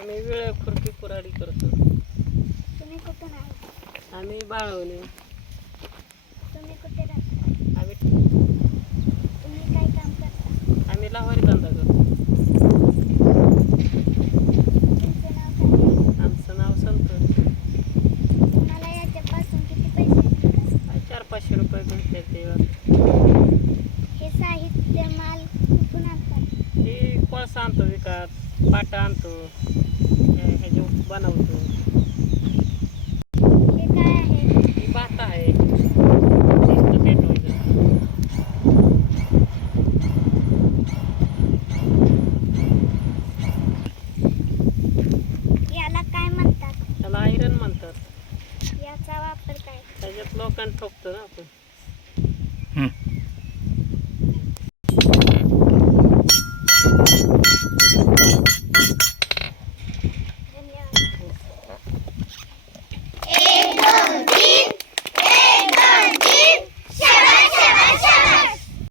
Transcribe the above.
आम्ही वेळ खुर्पी कुराडी करतो. तुम्ही कुठून आम्ही बाळवणे. तुम्ही कुठे राहता? आम्ही तुम्ही काय काम करता? आम्ही लाहोरी धंदा करतो? आमचं नाव संतोष. तुम्हाला याच्यापासून किती पैसे चार पाचशे रुपये भेटले ते हे साहित्य माल कुठून आणतात कोळसा आणतो विकत पाटा आणतो हे- ह्याचे बनवतो. हे काय आहे? ही भात आहे. शिस्त पेटवायचं याला काय म्हणतात? त्याला आयरन म्हणतात. याचा वापर काय? त्याच्यात लोकांना ठोकतो ना आपण.